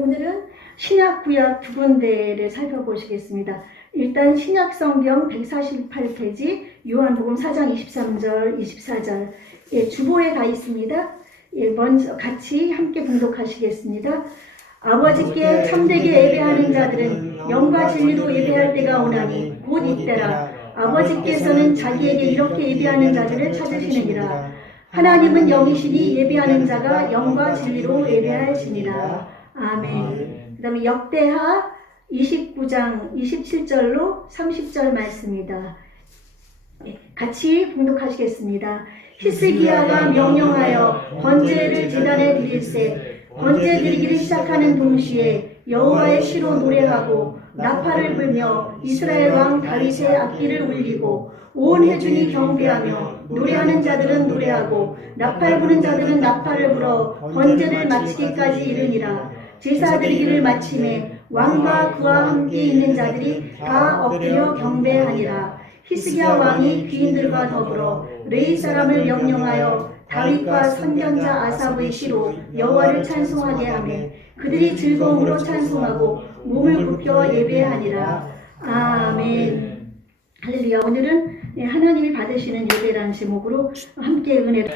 오늘은 신약 구약 두 군데를 살펴보시겠습니다. 일단 신약 성경 148페이지 요한복음 4장 23절 24절 주보에 가 있습니다. 먼저 같이 함께 봉독하시겠습니다. 아버지께 참되게 예배하는 자들은 영과 진리로 예배할 때가 오나니 곧 이때라. 아버지께서는 자기에게 이렇게 예배하는 자들을 찾으시느니라. 하나님은 영이시니 예배하는 자가 영과 진리로 예배할지니라. 아멘. 그 다음에 역대하 29장 27절로 30절 말씀입니다. 같이 봉독하시겠습니다. 히스기야가 명령하여 번제를 제단에 드릴세. 번제 드리기를 시작하는 동시에 여호와의 시로 노래하고 나팔을 불며 이스라엘 왕 다윗의 악기를 울리고 온 회중이 경배하며 노래하는 자들은 노래하고 나팔 부는 자들은 나팔을 불어 번제를 마치기까지 이르니라. 제사 드리기를 마침에 왕과 그와 함께 있는 자들이 다 엎드려 경배하니라. 히스기야 왕이 귀인들과 더불어 레위 사람을 명령하여 다윗과 선견자 아삽의 시로 여호와를 찬송하게 하며 그들이 즐거움으로 찬송하고 몸을 굽혀 예배하니라. 아멘. 할렐루야. 오늘은 하나님이 받으시는 예배라는 제목으로 함께 은혜,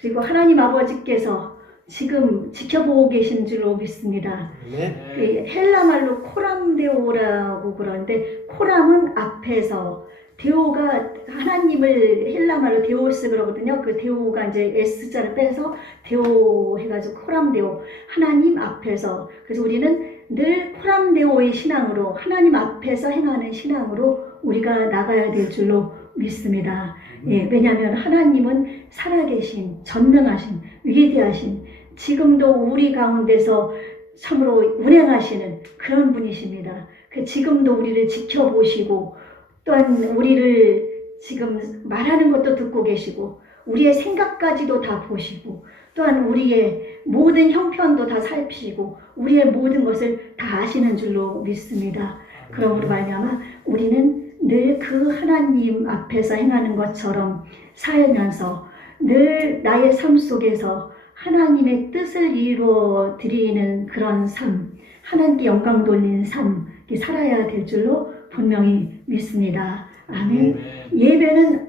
그리고 하나님 아버지께서 지금 지켜보고 계신 줄로 믿습니다. 그 헬라 말로 코람데오라고 그러는데, 코람은 앞에서, 데오가 하나님을 헬라 말로 데오스 그러거든요. 그 데오가 이제 S자를 빼서 데오 해가지고 코람데오, 하나님 앞에서. 그래서 우리는 늘 코람데오의 신앙으로, 하나님 앞에서 행하는 신앙으로 우리가 나가야 될 줄로 믿습니다. 왜냐하면 하나님은 살아계신, 전능하신, 위대하신, 지금도 우리 가운데서 참으로 운행하시는 그런 분이십니다. 지금도 우리를 지켜보시고, 또한 우리를 지금 말하는 것도 듣고 계시고, 우리의 생각까지도 다 보시고, 또한 우리의 모든 형편도 다 살피시고, 우리의 모든 것을 다 아시는 줄로 믿습니다. 그러므로 말미암아 우리는 늘 그 하나님 앞에서 행하는 것처럼 살면서 늘 나의 삶 속에서 하나님의 뜻을 이루어 드리는 그런 삶, 하나님께 영광 돌리는 삶, 살아야 될 줄로 분명히 믿습니다. 아멘. 예배는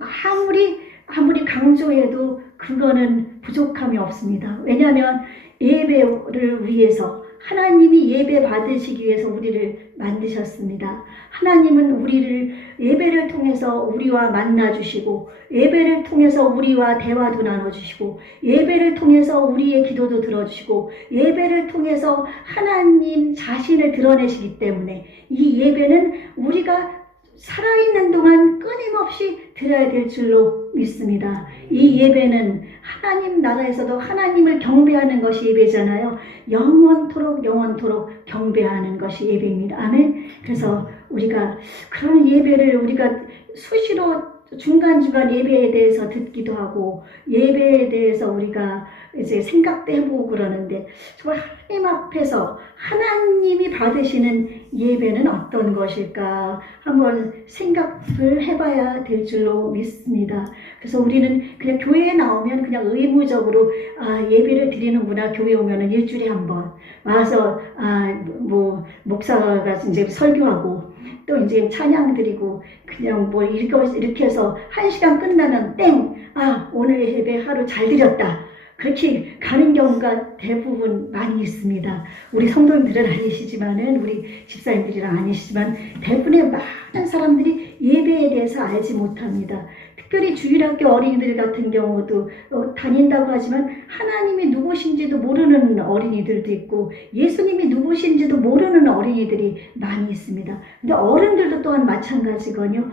아무리 강조해도 그거는 부족함이 없습니다. 왜냐하면 예배를 위해서, 하나님이 예배 받으시기 위해서 우리를 만드셨습니다. 하나님은 우리를 예배를 통해서 우리와 만나주시고, 예배를 통해서 우리와 대화도 나눠주시고, 예배를 통해서 우리의 기도도 들어주시고, 예배를 통해서 하나님 자신을 드러내시기 때문에 이 예배는 우리가 살아있는 동안 끊임없이 드려야 될 줄로 믿습니다. 이 예배는 하나님 나라에서도 하나님을 경배하는 것이 예배잖아요. 영원토록 경배하는 것이 예배입니다. 아멘. 그래서 우리가 그런 예배를 우리가 수시로 중간중간 예배에 대해서 듣기도 하고, 예배에 대해서 우리가 이제 생각도 해보고 그러는데, 정말 하나님 앞에서 하나님이 받으시는 예배는 어떤 것일까 한번 생각을 해봐야 될 줄로 믿습니다. 그래서 우리는 그냥 교회에 나오면 그냥 의무적으로 예배를 드리는구나. 교회 오면은 일주일에 한 번 와서 목사가 이제 설교하고 또 이제 찬양 드리고 그냥 이렇게 해서 1시간 끝나면 오늘 예배 하루 잘 드렸다, 그렇게 가는 경우가 대부분 많이 있습니다. 우리 성도님들은 아니시지만은, 우리 집사님들이랑 아니시지만 대부분의 많은 사람들이 예배에 대해서 알지 못합니다. 특별히 주일학교 어린이들 같은 경우도 다닌다고 하지만 하나님이 누구신지도 모르는 어린이들도 있고, 예수님이 누구신지도 모르는 어린이들이 많이 있습니다. 근데 어른들도 또한 마찬가지거든요.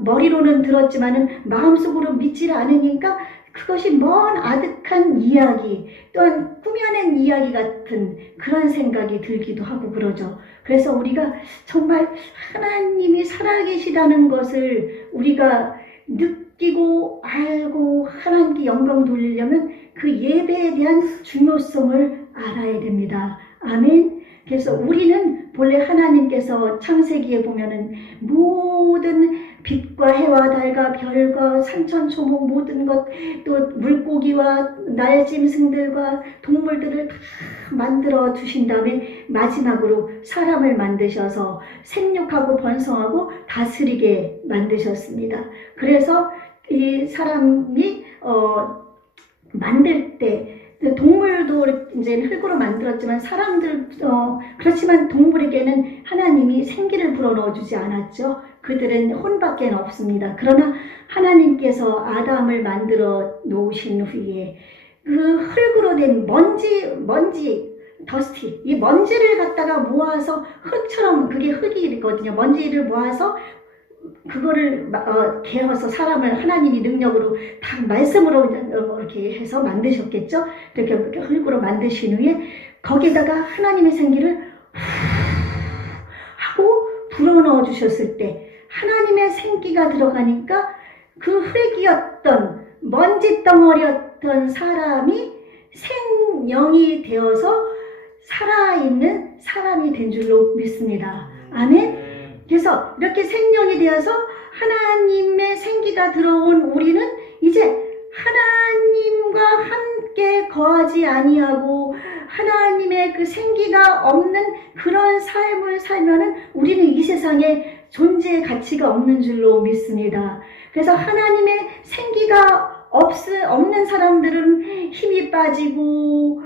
머리로는 들었지만은 마음속으로 믿질 않으니까 그것이 먼 아득한 이야기, 또한 꾸며낸 이야기 같은 그런 생각이 들기도 하고 그러죠. 그래서 우리가 정말 하나님이 살아계시다는 것을 우리가 느끼고 알고 하나님께 영광 돌리려면 그 예배에 대한 중요성을 알아야 됩니다. 아멘. 그래서 우리는 본래 하나님께서 창세기에 보면은 모든 빛과 해와 달과 별과 산천초목 모든 것, 또 물고기와 날짐승들과 동물들을 다 만들어 주신 다음에 마지막으로 사람을 만드셔서 생육하고 번성하고 다스리게 만드셨습니다. 그래서 이 사람이 만들 때 동물도 이제 흙으로 만들었지만 사람들 그렇지만 동물에게는 하나님이 생기를 불어넣어 주지 않았죠. 그들은 혼밖에 없습니다. 그러나 하나님께서 아담을 만들어 놓으신 후에 그 흙으로 된 먼지 더스티 이 먼지를 갖다가 모아서 흙처럼 그게 흙이거든요. 먼지를 모아서 그거를 개어서 사람을 하나님이 능력으로 다 말씀으로 이렇게 해서 만드셨겠죠. 이렇게 흙으로 만드신 후에 거기다가 하나님의 생기를 하고 불어넣어 주셨을 때 하나님의 생기가 들어가니까 그 흙이었던 먼지 덩어리였던 사람이 생명이 되어서 살아있는 사람이 된 줄로 믿습니다. 아멘. 그래서 이렇게 생명이 되어서 하나님의 생기가 들어온 우리는 이제 하나님과 함께 거하지 아니하고 하나님의 그 생기가 없는 그런 삶을 살면은 우리는 이 세상에 존재의 가치가 없는 줄로 믿습니다. 그래서 하나님의 생기가 없는 사람들은 힘이 빠지고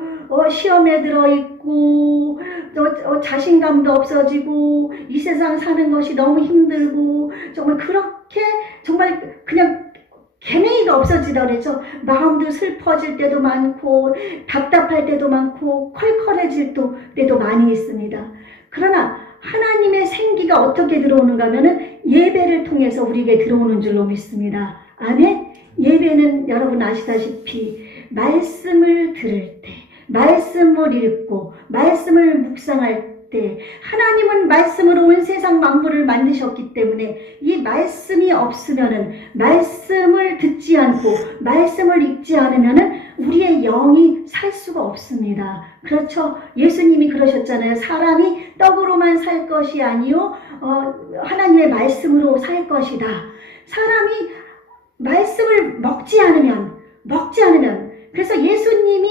시험에 들어있고 또 자신감도 없어지고 이 세상 사는 것이 너무 힘들고 정말 그렇게 정말 그냥 개명이가 없어지다 그랬죠. 마음도 슬퍼질 때도 많고 답답할 때도 많고 컬컬해질 때도 많이 있습니다. 그러나 하나님의 생기가 어떻게 들어오는가 하면은 예배를 통해서 우리에게 들어오는 줄로 믿습니다. 아멘. 예배는 여러분 아시다시피 말씀을 들을 때 말씀을 읽고 말씀을 묵상할 때 하나님은 말씀으로 온 세상 만물을 만드셨기 때문에 이 말씀이 없으면은 말씀을 듣지 않고 말씀을 읽지 않으면은 우리의 영이 살 수가 없습니다. 그렇죠? 예수님이 그러셨잖아요. 사람이 떡으로만 살 것이 아니요 하나님의 말씀으로 살 것이다. 사람이 말씀을 먹지 않으면 그래서 예수님이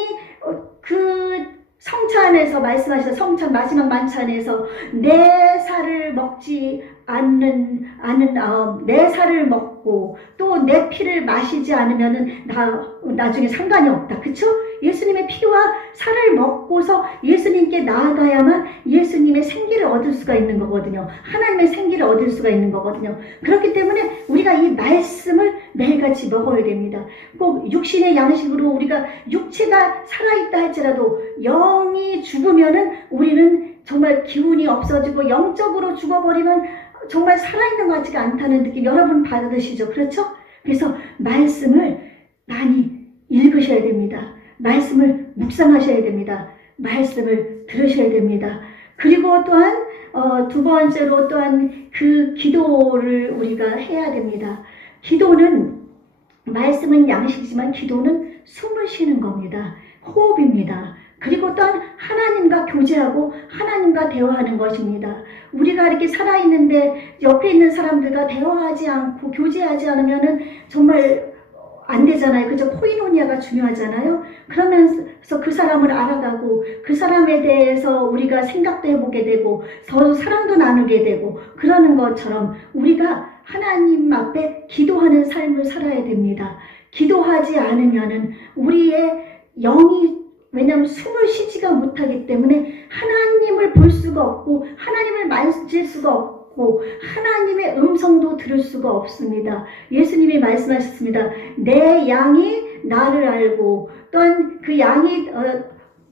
그 성찬에서 말씀하셔서 성찬 마지막 만찬에서 내 살을 먹지 않는 내 살을 먹고 또 내 피를 마시지 않으면은 나중에 상관이 없다. 그쵸? 예수님의 피와 살을 먹고서 예수님께 나아가야만 예수님의 생기를 얻을 수가 있는 거거든요. 하나님의 생기를 얻을 수가 있는 거거든요. 그렇기 때문에 우리가 이 말씀을 매일같이 먹어야 됩니다. 꼭 육신의 양식으로 우리가 육체가 살아있다 할지라도 영이 죽으면은 우리는 정말 기운이 없어지고 영적으로 죽어버리면 정말 살아있는 것 같지가 않다는 느낌 여러분 받으시죠? 그렇죠? 그래서 말씀을 많이 읽으셔야 됩니다. 말씀을 묵상하셔야 됩니다. 말씀을 들으셔야 됩니다. 그리고 또한 두 번째로 또한 그 기도를 우리가 해야 됩니다. 기도는 말씀은 양식이지만 기도는 숨을 쉬는 겁니다. 호흡입니다. 그리고 또한 하나님과 교제하고 하나님과 대화하는 것입니다. 우리가 이렇게 살아있는데 옆에 있는 사람들과 대화하지 않고 교제하지 않으면은 정말 안 되잖아요. 그죠? 코이노니아가 중요하잖아요. 그러면서 그 사람을 알아가고 그 사람에 대해서 우리가 생각도 해보게 되고 서로 사랑도 나누게 되고 그러는 것처럼 우리가 하나님 앞에 기도하는 삶을 살아야 됩니다. 기도하지 않으면은 우리의 영이 왜냐하면 숨을 쉬지가 못하기 때문에 하나님을 볼 수가 없고 하나님을 만질 수가 없고 하나님의 음성도 들을 수가 없습니다. 예수님이 말씀하셨습니다. 내 양이 나를 알고 또한 그 양이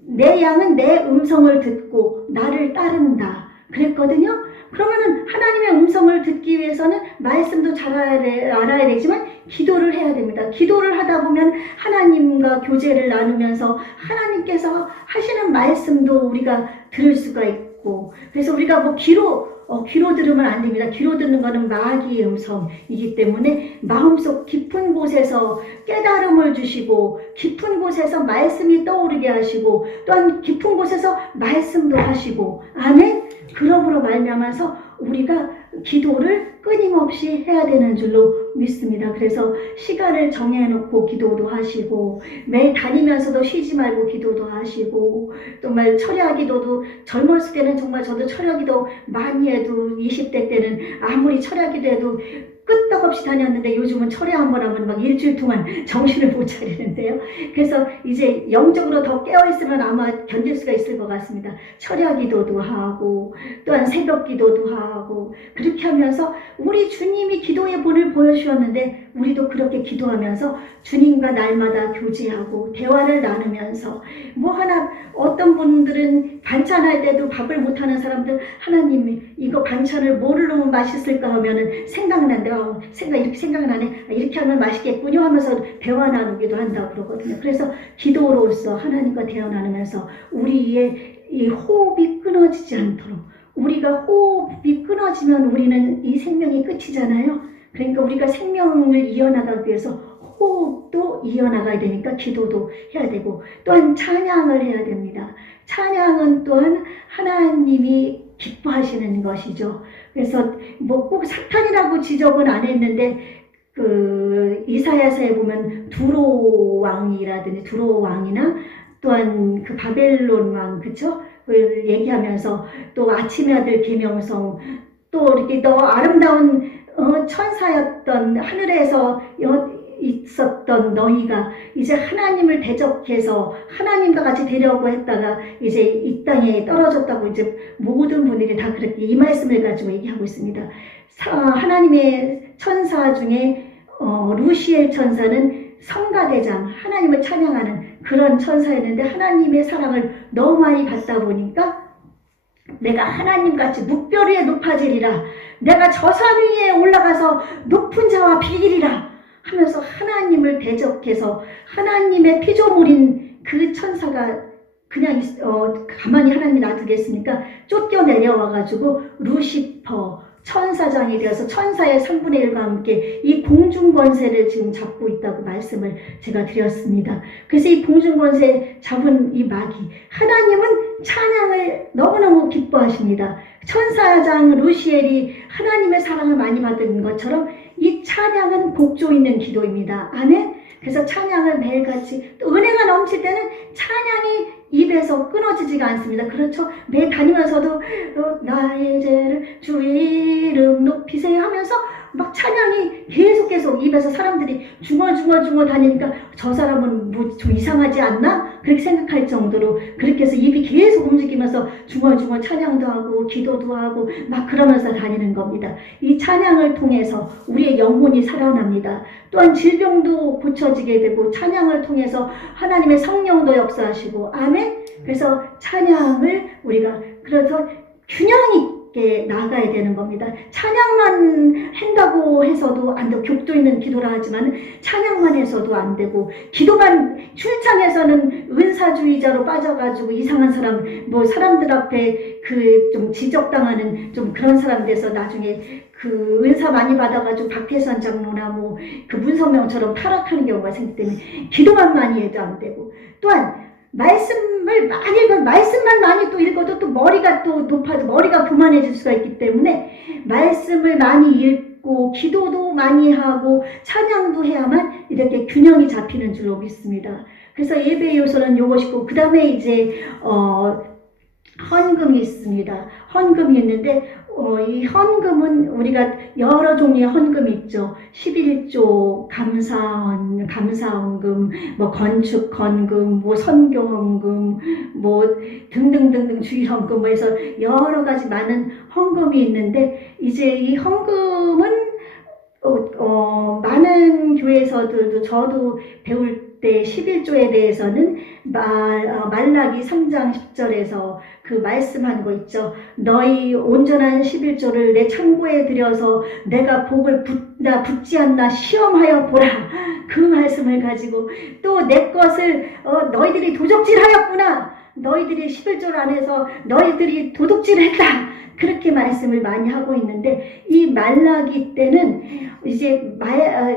내 양은 내 음성을 듣고 나를 따른다 그랬거든요. 그러면은 하나님의 음성을 듣기 위해서는 말씀도 잘 알아야 되지만 기도를 해야 됩니다. 기도를 하다 보면 하나님과 교제를 나누면서 하나님께서 하시는 말씀도 우리가 들을 수가 있고 그래서 우리가 뭐 귀로 귀로 들으면 안 됩니다. 귀로 듣는 거는 마귀의 음성이기 때문에 마음속 깊은 곳에서 깨달음을 주시고 깊은 곳에서 말씀이 떠오르게 하시고 또한 깊은 곳에서 말씀도 하시고 아멘. 그러므로 말미암아서 우리가 기도를 끊임없이 해야 되는 줄로 믿습니다. 그래서 시간을 정해놓고 기도도 하시고 매일 다니면서도 쉬지 말고 기도도 하시고 정말 철야 기도도 젊었을 때는 정말 저도 철야 기도 많이 해도 20대 때는 아무리 철야 기도해도 끄떡없이 다녔는데 요즘은 철야 한번 하면 막 일주일 동안 정신을 못 차리는데요. 그래서 이제 영적으로 더 깨어있으면 아마 견딜 수가 있을 것 같습니다. 철야 기도도 하고 또한 새벽 기도도 하고 그렇게 하면서 우리 주님이 기도의 본을 보여주셨는데 우리도 그렇게 기도하면서 주님과 날마다 교제하고 대화를 나누면서 뭐 하나 어떤 분들은 반찬할 때도 밥을 못하는 사람들 하나님이 이거 반찬을 뭐를 넣으면 맛있을까 하면은 생각난다. 이렇게 생각나네. 이렇게 하면 맛있겠군요 하면서 대화 나누기도 한다고 그러거든요. 그래서 기도로서 하나님과 대화 나누면서 우리의 이 호흡이 끊어지지 않도록 우리가 호흡이 끊어지면 우리는 이 생명이 끝이잖아요. 그러니까 우리가 생명을 이어나가기 위해서 호흡도 이어나가야 되니까 기도도 해야 되고 또한 찬양을 해야 됩니다. 찬양은 또한 하나님이 기뻐하시는 것이죠. 그래서 뭐 꼭 사탄이라고 지적은 안 했는데 그 이사야서에 보면 두로 왕이라든지 두로 왕이나 또한 그 바벨론 왕 그쵸? 그 얘기하면서 또 아침의 아들 계명성 또 이렇게 너 아름다운 천사였던 하늘에서 있었던 너희가 이제 하나님을 대적해서 하나님과 같이 되려고 했다가 이제 이 땅에 떨어졌다고 이제 모든 분들이 다 그렇게 이 말씀을 가지고 얘기하고 있습니다. 하나님의 천사 중에 루시엘 천사는 성가대장 하나님을 찬양하는 그런 천사였는데 하나님의 사랑을 너무 많이 받다 보니까 내가 하나님같이 묵별 위에 높아지리라 내가 저 산 위에 올라가서 높은 자와 비기리라 하면서 하나님을 대적해서 하나님의 피조물인 그 천사가 그냥 가만히 하나님이 놔두겠습니까? 쫓겨내려와가지고 루시퍼 천사장이 되어서 천사의 3분의 1과 함께 이 공중 권세를 지금 잡고 있다고 말씀을 제가 드렸습니다. 그래서 이 공중 권세 잡은 이 마귀 하나님은 찬양을 너무너무 기뻐하십니다. 천사장 루시엘이 하나님의 사랑을 많이 받은 것처럼 이 찬양은 복조 있는 기도입니다. 아멘. 그래서 찬양을 매일같이 또 은혜가 넘칠 때는 찬양이 입에서 끊어지지가 않습니다. 그렇죠? 매 다니면서도 나의 죄를 주 이름 높이세요 하면서 막 찬양이 계속 입에서 사람들이 중얼중얼 다니니까 저 사람은 뭐 좀 이상하지 않나? 그렇게 생각할 정도로 그렇게 해서 입이 계속 움직이면서 중얼중얼 찬양도 하고 기도도 하고 막 그러면서 다니는 겁니다. 이 찬양을 통해서 우리의 영혼이 살아납니다. 또한 질병도 고쳐지게 되고 찬양을 통해서 하나님의 성령도 역사하시고 아멘. 그래서 찬양을 우리가 그래서 균형 있게 나가야 되는 겁니다. 찬양만 한다고 해서도 안 되고 격도 있는 기도라 하지만 찬양만 해서도 안 되고 기도만 출장에서는 은사주의자로 빠져가지고 이상한 사람 뭐 사람들 앞에 그 좀 지적당하는 좀 그런 사람 돼서 나중에 그 은사 많이 받아가지고 박태선 장로나 뭐 그 문성명처럼 타락하는 경우가 생기기 때문에 기도만 많이 해도 안 되고 또한 말씀을 많이 읽어 말씀만 많이 또 읽어도 또 머리가 또 높아져 머리가 교만해질 수가 있기 때문에 말씀을 많이 읽고 기도도 많이 하고 찬양도 해야만 이렇게 균형이 잡히는 줄로 믿습니다. 그래서 예배의 요소는 요것이고 그 다음에 이제 헌금이 있습니다. 헌금이 있는데 이 헌금은 우리가 여러 종류의 헌금이 있죠. 11조 감사헌금, 뭐 건축헌금, 뭐 선교헌금, 뭐 등등등등 주일헌금 뭐 해서 여러 가지 많은 헌금이 있는데 이제 이 헌금은 많은 교회에서들도 저도 배울 때 11조에 대해서는 말라기 3장 10절에서 그 말씀한 거 있죠. 너희 온전한 11조를 내 창고에 들여서 내가 복을 붙지 않나 시험하여 보라. 그 말씀을 가지고 또 내 것을 너희들이 도적질하였구나. 너희들이 11조를 안 해서 너희들이 도둑질을 했다. 그렇게 말씀을 많이 하고 있는데, 이 말라기 때는 이제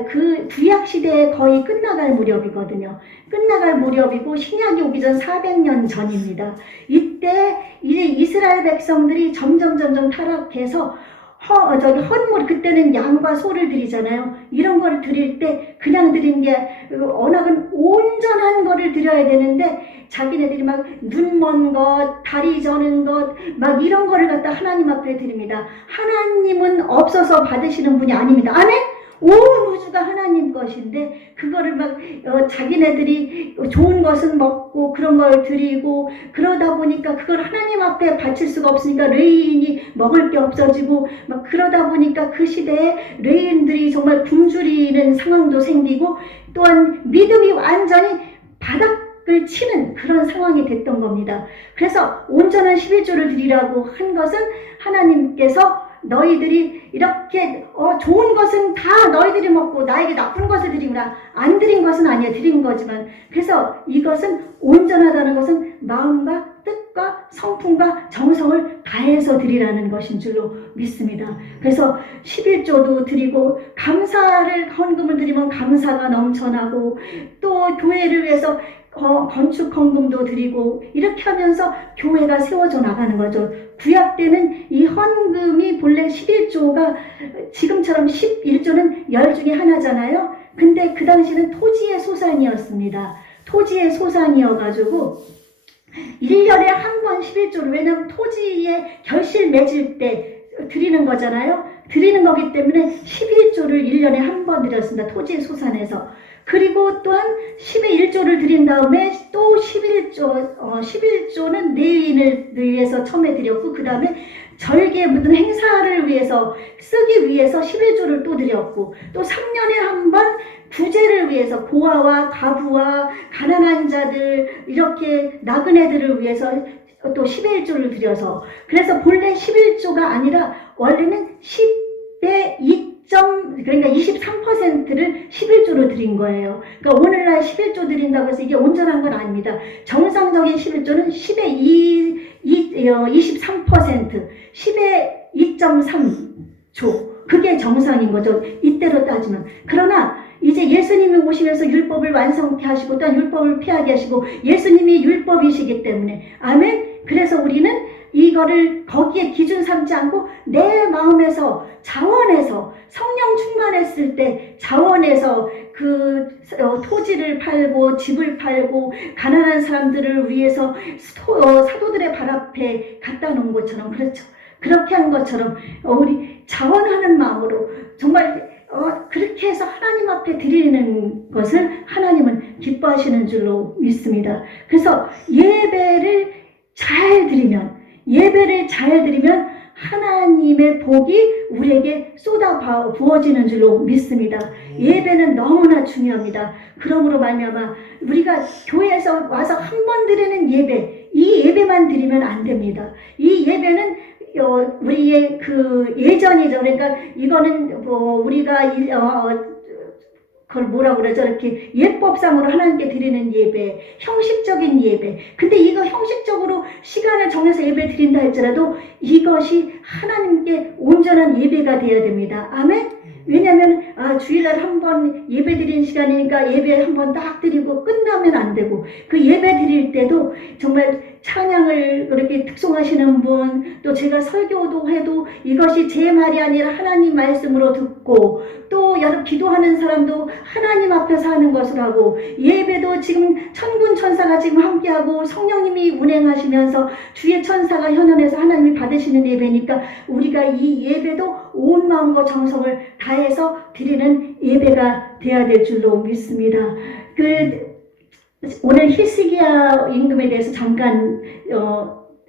그 구약 시대에 거의 끝나갈 무렵이거든요. 끝나갈 무렵이고 신약이 오기 전 400년 전입니다. 이때 이제 이스라엘 백성들이 점점 타락해서 헌물, 그때는 양과 소를 드리잖아요. 이런 거를 드릴 때 그냥 드린 게, 언약은 온전한 거를 드려야 되는데 자기네들이 막 눈 먼 것, 다리 저는 것, 막 이런 거를 갖다 하나님 앞에 드립니다. 하나님은 없어서 받으시는 분이 아닙니다. 아멘? 온 우주가 하나님 것인데 그거를 막 자기네들이 좋은 것은 먹고 그런 걸 드리고, 그러다 보니까 그걸 하나님 앞에 바칠 수가 없으니까 레위인이 먹을 게 없어지고, 막 그러다 보니까 그 시대에 레위인들이 정말 굶주리는 상황도 생기고, 또한 믿음이 완전히 바닥을 치는 그런 상황이 됐던 겁니다. 그래서 온전한 11조를 드리라고 한 것은 하나님께서 너희들이 이렇게 좋은 것은 다 너희들이 먹고 나에게 나쁜 것을 드리구나. 안 드린 것은 아니야. 드린 거지만, 그래서 이것은 온전하다는 것은 마음과 뜻과 성품과 정성을 다해서 드리라는 것인 줄로 믿습니다. 그래서 11조도 드리고, 감사를 헌금을 드리면 감사가 넘쳐나고, 또 교회를 위해서 건축 헌금도 드리고, 이렇게 하면서 교회가 세워져 나가는 거죠. 구약 때는 이 헌금이 본래 11조가 지금처럼 11조는 10 중에 하나잖아요. 근데 그 당시는 토지의 소산이었습니다. 토지의 소산이어가지고 1년에 한 번 11조를, 왜냐하면 토지에 결실 맺을 때 드리는 거잖아요. 드리는 거기 때문에 11조를 1년에 한 번 드렸습니다. 토지의 소산에서. 그리고 또한 10의 1조를 드린 다음에 또 11조는 레위인을 위해서 처음에 드렸고, 그 다음에 절기에 묻은 행사를 위해서 쓰기 위해서 11조를 또 드렸고, 또 3년에 한 번 구제를 위해서 고아와 과부와 가난한 자들, 이렇게 나그네들을 위해서 또 10의 1조를 드려서, 그래서 본래 11조가 아니라 원래는 10의 2, 그러니까 23%를 11조로 드린 거예요. 그러니까 오늘날 11조 드린다고 해서 이게 온전한 건 아닙니다. 정상적인 11조는 10의 23%, 10의 2.3조. 그게 정상인 거죠. 이때로 따지면. 그러나 이제 예수님이 오시면서 율법을 완성케 하시고, 또한 율법을 피하게 하시고, 예수님이 율법이시기 때문에, 아멘. 그래서 우리는 이거를 거기에 기준 삼지 않고 내 마음에서, 자원에서, 성령 충만했을 때 자원에서 그 토지를 팔고 집을 팔고 가난한 사람들을 위해서 사도들의 발 앞에 갖다 놓은 것처럼, 그렇죠. 그렇게 한 것처럼 우리 자원하는 마음으로 정말 그렇게 해서 하나님 앞에 드리는 것을 하나님은 기뻐하시는 줄로 믿습니다. 그래서 예배를 잘 드리면 하나님의 복이 우리에게 쏟아 부어지는 줄로 믿습니다. 예배는 너무나 중요합니다. 그러므로 말미암아 우리가 교회에서 와서 한 번 드리는 예배, 이 예배만 드리면 안 됩니다. 이 예배는 우리의 그 예전이죠. 그러니까 이거는 우리가 그걸 뭐라고 그러죠? 이렇게 예법상으로 하나님께 드리는 예배, 형식적인 예배. 근데 이거 형식적으로 시간을 정해서 예배 드린다 할지라도 이것이 하나님께 온전한 예배가 되어야 됩니다. 아멘? 왜냐하면 주일날 한 번 예배 드리는 시간이니까 예배 한 번 딱 드리고 끝나면 안 되고, 그 예배 드릴 때도 정말 찬양을 그렇게 특송하시는 분, 또 제가 설교도 해도 이것이 제 말이 아니라 하나님 말씀으로 듣고, 또 여러 기도하는 사람도 하나님 앞에서 하는 것을 하고, 예배도 지금 천군 천사가 지금 함께하고 성령님이 운행하시면서 주의 천사가 현현해서 하나님이 받으시는 예배니까 우리가 이 예배도 온 마음과 정성을 다해서 드리는 예배가 되어야 될 줄로 믿습니다. 오늘 히스기야 임금에 대해서 잠깐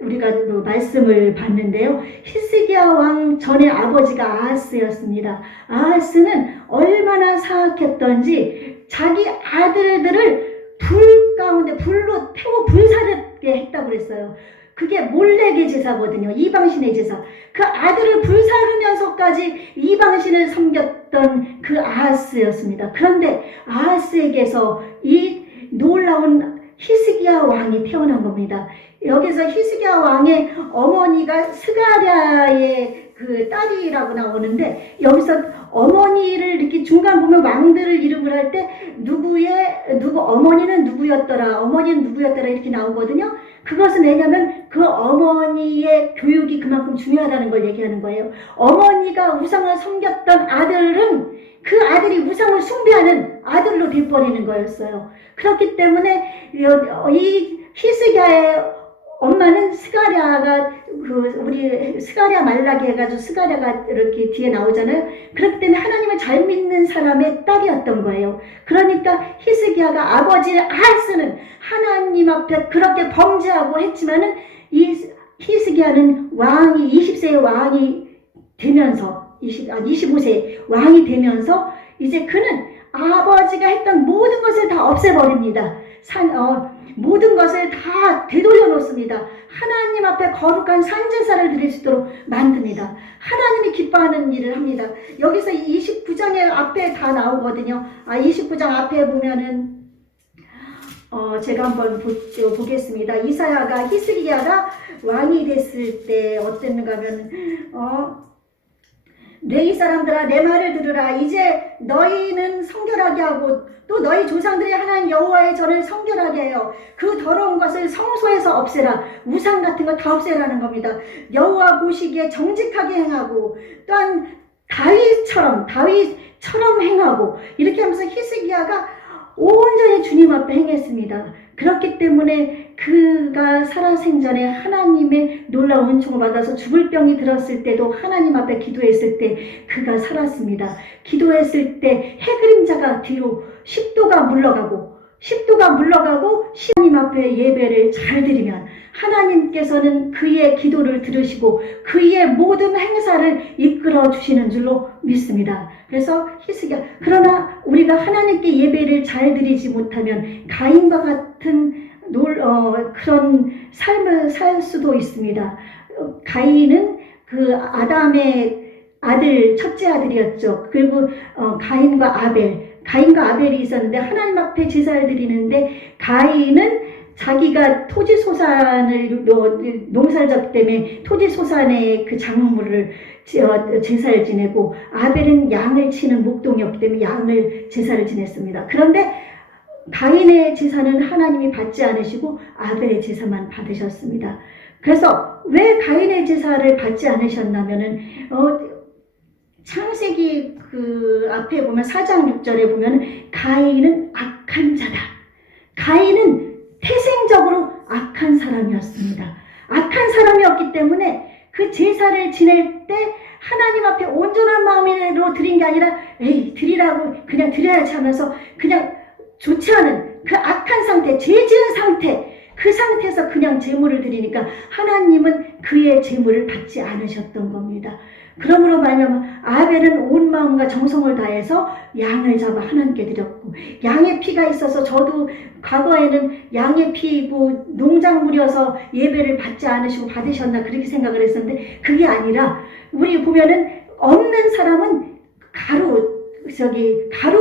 우리가 말씀을 봤는데요. 히스기야 왕 전에 아버지가 아하스였습니다. 아하스는 얼마나 사악했던지 자기 아들들을 불 가운데 불로 태워 불사르게 했다고 그랬어요. 그게 몰레게 제사거든요. 이방신의 제사. 그 아들을 불사르면서까지 이방신을 섬겼던 그 아하스였습니다. 그런데 아하스에게서 이 놀라운 히스기야 왕이 태어난 겁니다. 여기서 히스기야 왕의 어머니가 스가랴의 그 딸이라고 나오는데, 여기서 어머니를 이렇게 중간 보면 왕들을 이름을 할 때 어머니는 누구였더라 이렇게 나오거든요. 그것은 왜냐하면 그 어머니의 교육이 그만큼 중요하다는 걸 얘기하는 거예요. 어머니가 우상을 섬겼던 아들은 그 아들이 우상을 숭배하는 아들로 돼버리는 거였어요. 그렇기 때문에 이 히스기야의 엄마는 스가랴가 우리 스가랴 말라기 해가지고 스가랴가 이렇게 뒤에 나오잖아요. 그렇기 때문에 하나님을 잘 믿는 사람의 딸이었던 거예요. 그러니까 히스기야가 아버지 아하스는 하나님 앞에 그렇게 범죄하고 했지만은 이 히스기야는 왕이 20세의 왕이 되면서 25세 왕이 되면서 이제 그는 아버지가 했던 모든 것을 다 없애버립니다. 모든 것을 다 되돌려 놓습니다. 하나님 앞에 거룩한 산제사를 드릴 수 있도록 만듭니다. 하나님이 기뻐하는 일을 합니다. 여기서 29장의 앞에 다 나오거든요. 29장 앞에 보면은 제가 한번 보겠습니다. 이사야가 히스기야가 왕이 됐을 때 어땠는가 하면 내 이 사람들아 내 말을 들으라. 이제 너희는 성결하게 하고 또 너희 조상들이 하나님 여호와의 전을 성결하게 하여 그 더러운 것을 성소에서 없애라. 우상 같은 거 다 없애라는 겁니다. 여호와 보시기에 정직하게 행하고 또한 다윗처럼 행하고 이렇게 하면서 히스기야가 온전히 주님 앞에 행했습니다. 그렇기 때문에 그가 살아생전에 하나님의 놀라운 은총을 받아서 죽을 병이 들었을 때도 하나님 앞에 기도했을 때 그가 살았습니다. 기도했을 때 해그림자가 뒤로 10도가 물러가고 하나님 앞에 예배를 잘 드리면 하나님께서는 그의 기도를 들으시고 그의 모든 행사를 이끌어 주시는 줄로 믿습니다. 그래서 히스기야, 그러나 우리가 하나님께 예배를 잘 드리지 못하면 가인과 같은 그런 삶을 살 수도 있습니다. 가인은 그 아담의 아들, 첫째 아들이었죠. 그리고 가인과 아벨이 있었는데 하나님 앞에 제사를 드리는데 가인은 자기가 토지소산을 농사를 졌기 때문에 토지소산의 그 작물을 제사를 지내고 아벨은 양을 치는 목동이었기 때문에 제사를 지냈습니다. 그런데 가인의 제사는 하나님이 받지 않으시고 아벨의 제사만 받으셨습니다. 그래서 왜 가인의 제사를 받지 않으셨냐면은 창세기 그 앞에 보면 4장 6절에 보면 가인은 악한 자다. 가인은 태생적으로 악한 사람이었습니다. 악한 사람이었기 때문에 그 제사를 지낼 때 하나님 앞에 온전한 마음으로 드린 게 아니라 드리라고 그냥 드려야지 하면서 그냥 좋지 않은 그 악한 상태, 죄 지은 상태, 그 상태에서 그냥 제물을 드리니까 하나님은 그의 제물을 받지 않으셨던 겁니다. 그러므로 말하면 아벨은 온 마음과 정성을 다해서 양을 잡아 하나님께 드렸고, 양의 피가 있어서 저도 과거에는 양의 피고 농작물이어서 예배를 받지 않으시고 받으셨나 그렇게 생각을 했었는데 그게 아니라 우리 보면은 없는 사람은 가루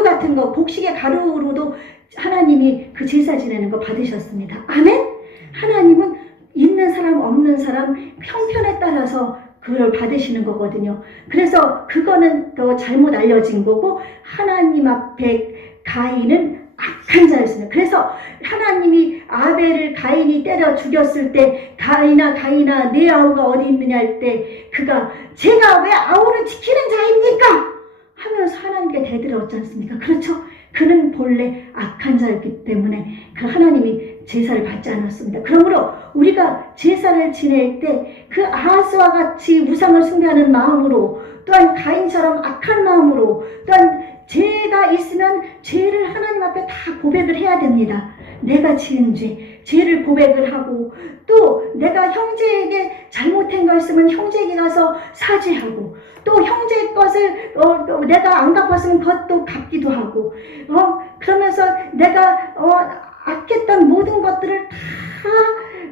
같은 거, 곡식의 가루로도 하나님이 그 제사 지내는 거 받으셨습니다. 아멘? 하나님은 있는 사람 없는 사람 형편에 따라서 그걸 받으시는 거거든요. 그래서 그거는 더 잘못 알려진 거고 하나님 앞에 가인은 악한 자였습니다. 그래서 하나님이 아벨을 가인이 때려 죽였을 때 가인아 내 아우가 어디 있느냐 할 때 그가 제가 왜 아우를 지키는 자입니까? 하면서 하나님께 대들었지 않습니까? 그렇죠? 그는 본래 악한 자였기 때문에 그 하나님이 제사를 받지 않았습니다. 그러므로 우리가 제사를 지낼 때 그 아하스와 같이 우상을 숭배하는 마음으로 또한 가인처럼 악한 마음으로 또한 죄가 있으면 죄를 하나님 앞에 다 고백을 해야 됩니다. 내가 지은 죄를 고백을 하고 또 내가 형제에게 잘못한 거 있으면 형제에게 가서 사죄하고 또 형제의 것을 내가 안 갚았으면 그것도 갚기도 하고 그러면서 내가 악했던 모든 것들을 다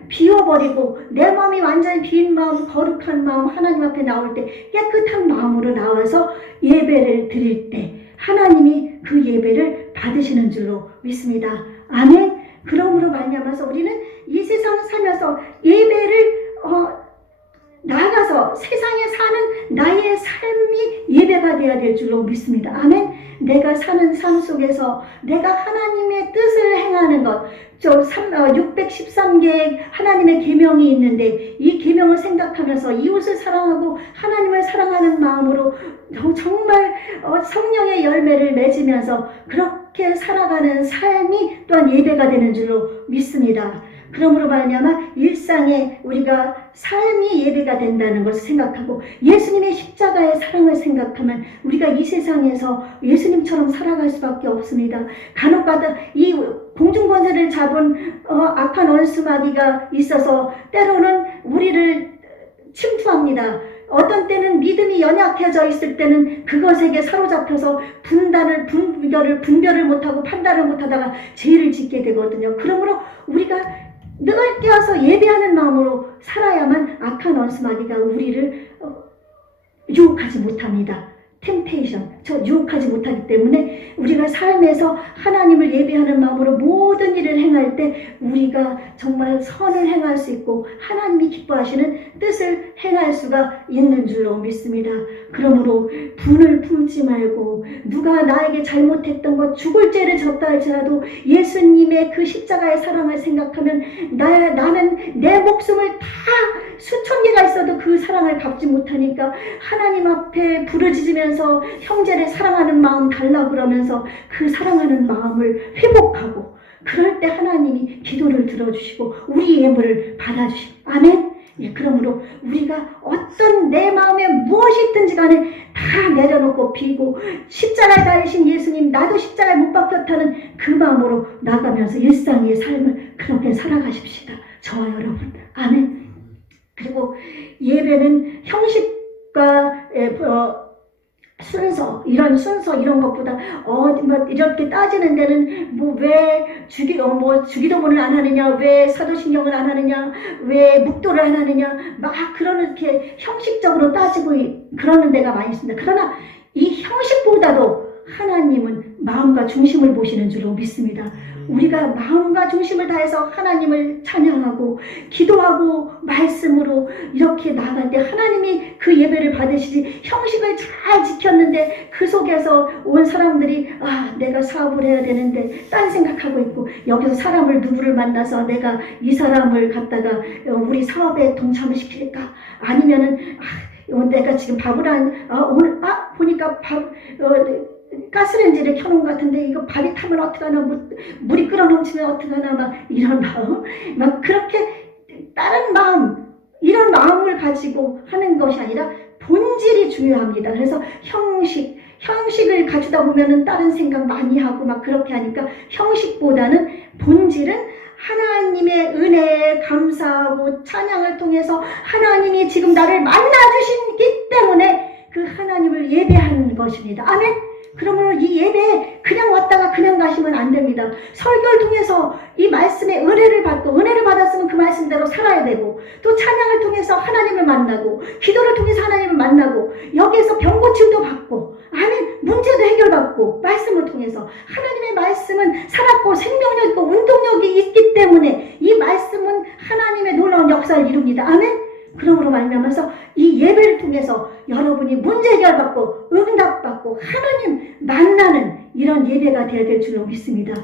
비워버리고 내 마음이 완전히 빈 마음, 거룩한 마음 하나님 앞에 나올 때 깨끗한 마음으로 나와서 예배를 드릴 때 하나님이 그 예배를 받으시는 줄로 믿습니다. 아멘. 그러므로 말미암아서 우리는 이 세상 살면서 예배를 나아가서 세상에 사는 나의 삶이 예배가 되어야 될 줄로 믿습니다. 아멘. 내가 사는 삶 속에서 내가 하나님의 뜻을 행하는 것, 613개의 하나님의 계명이 있는데 이 계명을 생각하면서 이웃을 사랑하고 하나님을 사랑하는 마음으로 정말 성령의 열매를 맺으면서 그렇게 살아가는 삶이 또한 예배가 되는 줄로 믿습니다. 그러므로 말미암아 일상에 우리가 삶이 예배가 된다는 것을 생각하고 예수님의 십자가의 사랑을 생각하면 우리가 이 세상에서 예수님처럼 살아갈 수밖에 없습니다. 간혹가다 이 공중권세를 잡은 악한 원수마귀가 있어서 때로는 우리를 침투합니다. 어떤 때는 믿음이 연약해져 있을 때는 그것에게 사로잡혀서 분별을 못하고 판단을 못하다가 죄를 짓게 되거든요. 그러므로 우리가 늘 깨어서 예배하는 마음으로 살아야만 악한 원수마귀가 우리를 유혹하지 못합니다. 템테이션, 유혹하지 못하기 때문에 우리가 삶에서 하나님을 예배하는 마음으로 모든 일을 행할 때 우리가 정말 선을 행할 수 있고 하나님이 기뻐하시는 뜻을 행할 수가 있는 줄로 믿습니다. 그러므로 분을 품지 말고 누가 나에게 잘못했던 것, 죽을 죄를 졌다 할지라도 예수님의 그 십자가의 사랑을 생각하면 나는 내 목숨을 다 수천 개가 있어도 그 사랑을 갚지 못하니까 하나님 앞에 부르짖으면서 형제를 사랑하는 마음 달라고 그러면서 그 사랑하는 마음을 회복하고 그럴 때 하나님이 기도를 들어주시고 우리 예물을 받아주시고 아멘. 예, 그러므로 우리가 어떤 내 마음에 무엇이 있든지 간에 다 내려놓고 비고 십자가에 달리신 예수님 나도 십자가에 못 박혔다는 그 마음으로 나가면서 일상의 삶을 그렇게 살아가십시다. 저와 여러분. 아멘. 그리고 예배는 형식과 순서 이런 것보다 이렇게 따지는 데는 왜 주기도문을 안 하느냐, 왜 사도신경을 안 하느냐, 왜 묵도를 안 하느냐 막 그렇게 형식적으로 따지고 그러는 데가 많이 있습니다. 그러나 이 형식보다도 하나님은 마음과 중심을 보시는 줄로 믿습니다. 우리가 마음과 중심을 다해서 하나님을 찬양하고 기도하고 말씀으로 이렇게 나갈 때 하나님이 그 예배를 받으시지 형식을 잘 지켰는데 그 속에서 온 사람들이 내가 사업을 해야 되는데 딴 생각하고 있고 여기서 누구를 만나서 내가 이 사람을 갖다가 우리 사업에 동참을 시킬까 아니면은 내가 지금 오늘 보니까 가스레인지를 켜놓은 것 같은데 이거 밥이 타면 어떡하나 물이 끓어 넘치면 어떡하나 막 이런 마음 막 그렇게 다른 마음 이런 마음을 가지고 하는 것이 아니라 본질이 중요합니다. 그래서 형식을 가지다 보면은 다른 생각 많이 하고 막 그렇게 하니까 형식보다는 본질은 하나님의 은혜에 감사하고 찬양을 통해서 하나님이 지금 나를 만나주시기 때문에 그 하나님을 예배하는 것입니다. 아멘. 그러므로 이 예배에 그냥 왔다가 그냥 가시면 안 됩니다. 설교를 통해서 이 말씀의 은혜를 받고 은혜를 받았으면 그 말씀대로 살아야 되고 또 찬양을 통해서 하나님을 만나고 기도를 통해서 하나님을 만나고 여기에서 병고침도 받고 아멘 문제도 해결받고 말씀을 통해서 하나님의 말씀은 살았고 생명력 있고 운동력이 있기 때문에 이 말씀은 하나님의 놀라운 역사를 이룹니다. 아멘. 그러므로 말미암아서 이 예배를 통해서 여러분이 문제 해결받고 응답받고 하나님 만나는 이런 예배가 되어야 될 줄로 믿습니다.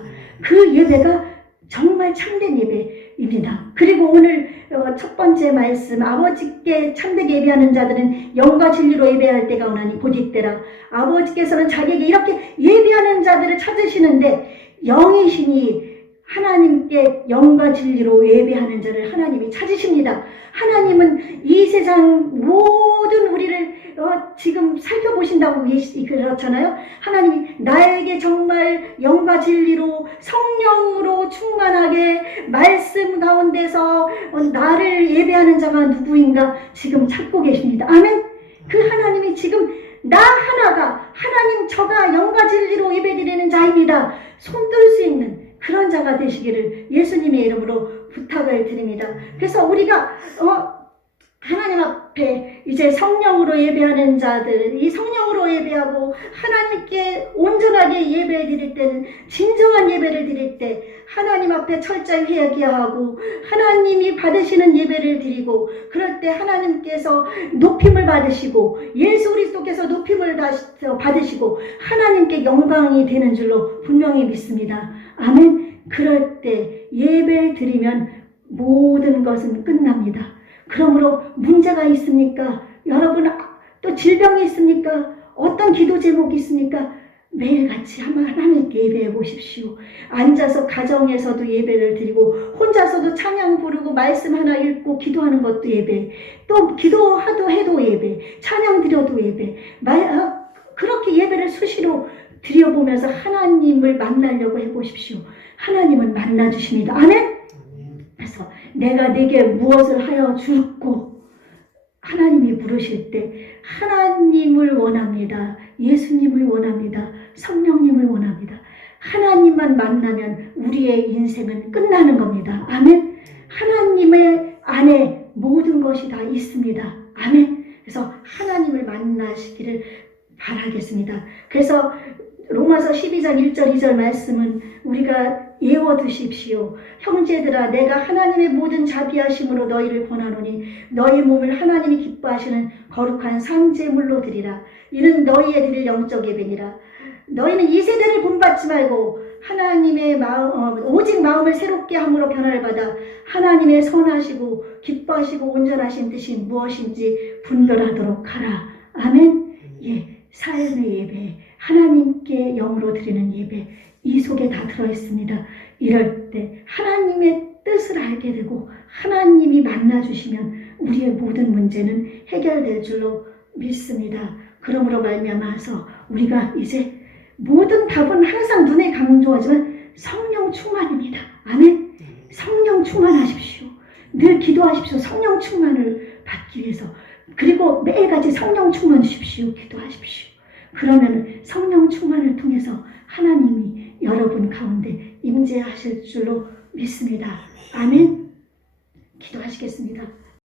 그 예배가 정말 참된 예배입니다. 그리고 오늘 첫 번째 말씀 아버지께 참되게 예배하는 자들은 영과 진리로 예배할 때가 오나니 곧 이때라. 아버지께서는 자기에게 이렇게 예배하는 자들을 찾으시는데 영이시니 하나님께 영과 진리로 예배하는 자를 하나님이 찾으십니다. 하나님은 이 세상 모든 우리를 지금 살펴보신다고 그렇잖아요. 하나님이 나에게 정말 영과 진리로 성령으로 충만하게 말씀 가운데서 나를 예배하는 자가 누구인가 지금 찾고 계십니다. 아멘. 그 하나님이 지금 나 하나가 하나님 저가 영과 진리로 예배드리는 자입니다. 손들 수 있는 그런 자가 되시기를 예수님의 이름으로 부탁을 드립니다. 그래서 우리가 하나님 앞에 이제 성령으로 예배하는 자들, 이 성령으로 예배하고 하나님께 온전하게 예배 드릴 때는 진정한 예배를 드릴 때 하나님 앞에 철저히 회개하고 하나님이 받으시는 예배를 드리고 그럴 때 하나님께서 높임을 받으시고 예수 그리스도께서 높임을 받으시고 하나님께 영광이 되는 줄로 분명히 믿습니다. 아멘. 그럴 때 예배 드리면 모든 것은 끝납니다. 그러므로 문제가 있습니까? 여러분 또 질병이 있습니까? 어떤 기도 제목이 있습니까? 매일같이 하나님께 예배해 보십시오. 앉아서 가정에서도 예배를 드리고 혼자서도 찬양 부르고 말씀 하나 읽고 기도하는 것도 예배, 또 기도하도 해도 예배, 찬양 드려도 예배, 그렇게 예배를 수시로 드려보면서 하나님을 만나려고 해보십시오. 하나님은 만나주십니다. 아멘? 그래서 내가 네게 무엇을 하여 줄고 하나님이 부르실 때 하나님을 원합니다. 예수님을 원합니다. 성령님을 원합니다. 하나님만 만나면 우리의 인생은 끝나는 겁니다. 아멘. 하나님의 안에 모든 것이 다 있습니다. 아멘. 그래서 하나님을 만나시기를 바라겠습니다. 그래서 로마서 12장 1절 2절 말씀은 우리가 예워두십시오. 형제들아 내가 하나님의 모든 자비하심으로 너희를 권하노니 너희 몸을 하나님이 기뻐하시는 거룩한 산제물로 드리라. 이는 너희의 드릴 영적 예배니라. 너희는 이 세대를 본받지 말고 하나님의 오직 마음을 새롭게 함으로 변화를 받아 하나님의 선하시고 기뻐하시고 온전하신 뜻이 무엇인지 분별하도록 하라. 아멘. 예, 삶의 예배, 하나님께 영으로 드리는 예배, 이 속에 다 들어있습니다. 이럴 때 하나님의 뜻을 알게 되고 하나님이 만나주시면 우리의 모든 문제는 해결될 줄로 믿습니다. 그러므로 말미암아서 우리가 이제 모든 답은 항상 눈에 강조하지만 성령 충만입니다. 아멘. 성령 충만하십시오. 늘 기도하십시오. 성령 충만을 받기 위해서. 그리고 매일같이 성령 충만 주십시오. 기도하십시오. 그러면 성령 충만을 통해서 하나님이 여러분 가운데 임재하실 줄로 믿습니다. 아멘. 기도하시겠습니다.